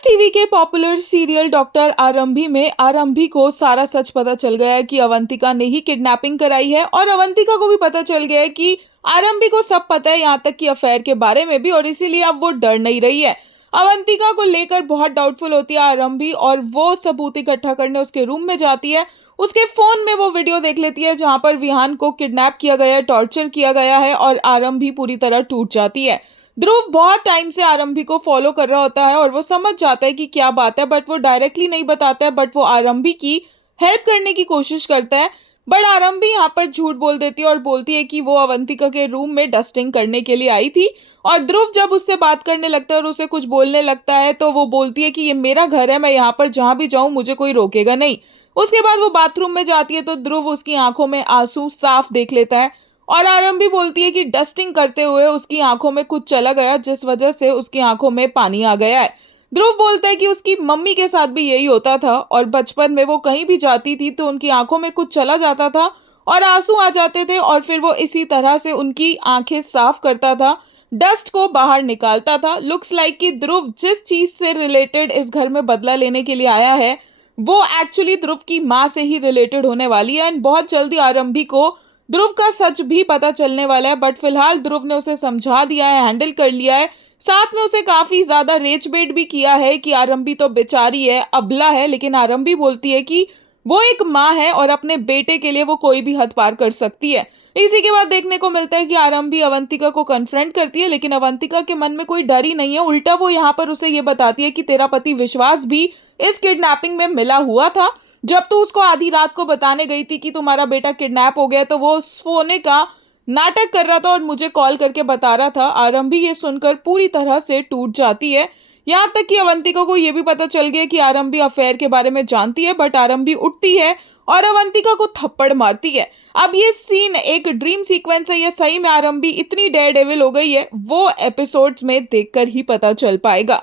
Flex TV के popular serial doctor आरंभी में आरंभी को सारा सच पता चल गया है कि अवंतिका ने ही किडनैपिंग कराई है और अवंतिका को भी पता चल गया है कि आरंभी को सब पता है, यहाँ तक कि अफेयर के बारे में भी, और इसीलिए अब वो डर नहीं रही है। अवंतिका को लेकर बहुत डाउटफुल होती है आरंभी और वो सबूत इकट्ठा करने उसके रूम में जाती है। उसके फोन में वो वीडियो देख लेती है जहां पर विहान को किडनैप किया गया है, टॉर्चर किया गया है और आरंभी पूरी तरह टूट जाती है। ध्रुव बहुत टाइम से आरंभी को फॉलो कर रहा होता है और वो समझ जाता है कि क्या बात है, बट वो डायरेक्टली नहीं बताता है, बट वो आरंभी की हेल्प करने की कोशिश करता है। बट आरंभी यहाँ पर झूठ बोल देती है और बोलती है कि वो अवंतिका के रूम में डस्टिंग करने के लिए आई थी। और ध्रुव जब उससे बात करने लगता है और उसे कुछ बोलने लगता है तो वो बोलती है कि ये मेरा घर है, मैं यहाँ पर जहां भी जाऊं मुझे कोई रोकेगा नहीं। उसके बाद वो बाथरूम में जाती है तो ध्रुव उसकी आंखों में आंसू साफ देख लेता है और आरंभी बोलती है कि डस्टिंग करते हुए उसकी आंखों में कुछ चला गया जिस वजह से उसकी आंखों में पानी आ गया है। ध्रुव बोलता है कि उसकी मम्मी के साथ भी यही होता था और बचपन में वो कहीं भी जाती थी तो उनकी आंखों में कुछ चला जाता था और आंसू आ जाते थे और फिर वो इसी तरह से उनकी आंखें साफ करता था, डस्ट को बाहर निकालता था। लुक्स लाइक कि ध्रुव जिस चीज से रिलेटेड इस घर में बदला लेने के लिए आया है वो एक्चुअली ध्रुव की माँ से ही रिलेटेड होने वाली है एंड बहुत जल्दी आरंभी को ध्रुव का सच भी पता चलने वाला है। बट फिलहाल ध्रुव ने उसे समझा दिया है, हैंडल कर लिया है, साथ में उसे काफी ज्यादा रेच बेट भी किया है कि आरंभी तो बेचारी है, अबला है, लेकिन आरंभी बोलती है कि वो एक माँ है और अपने बेटे के लिए वो कोई भी हद पार कर सकती है। इसी के बाद देखने को मिलता है कि आरंभी अवंतिका को कन्फ्रंट करती है, लेकिन अवंतिका के मन में कोई डर ही नहीं है, उल्टा वो यहाँ पर उसे ये बताती है कि तेरा पति विश्वास भी इस किडनैपिंग में मिला हुआ था। जब तू उसको आधी रात को बताने गई थी कि तुम्हारा बेटा किडनैप हो गया तो वो सोने का नाटक कर रहा था और मुझे कॉल करके बता रहा था। आरंभी ये सुनकर पूरी तरह से टूट जाती है। यहाँ तक कि अवंतिका को यह भी पता चल गया कि आरंभी अफेयर के बारे में जानती है, बट आरंभी उठती है और अवंतिका को थप्पड़ मारती है। अब ये सीन एक ड्रीम सीक्वेंस है या सही में आरंभी इतनी डेयर डेविल हो गई है वो एपिसोड्स में देखकर ही पता चल पाएगा।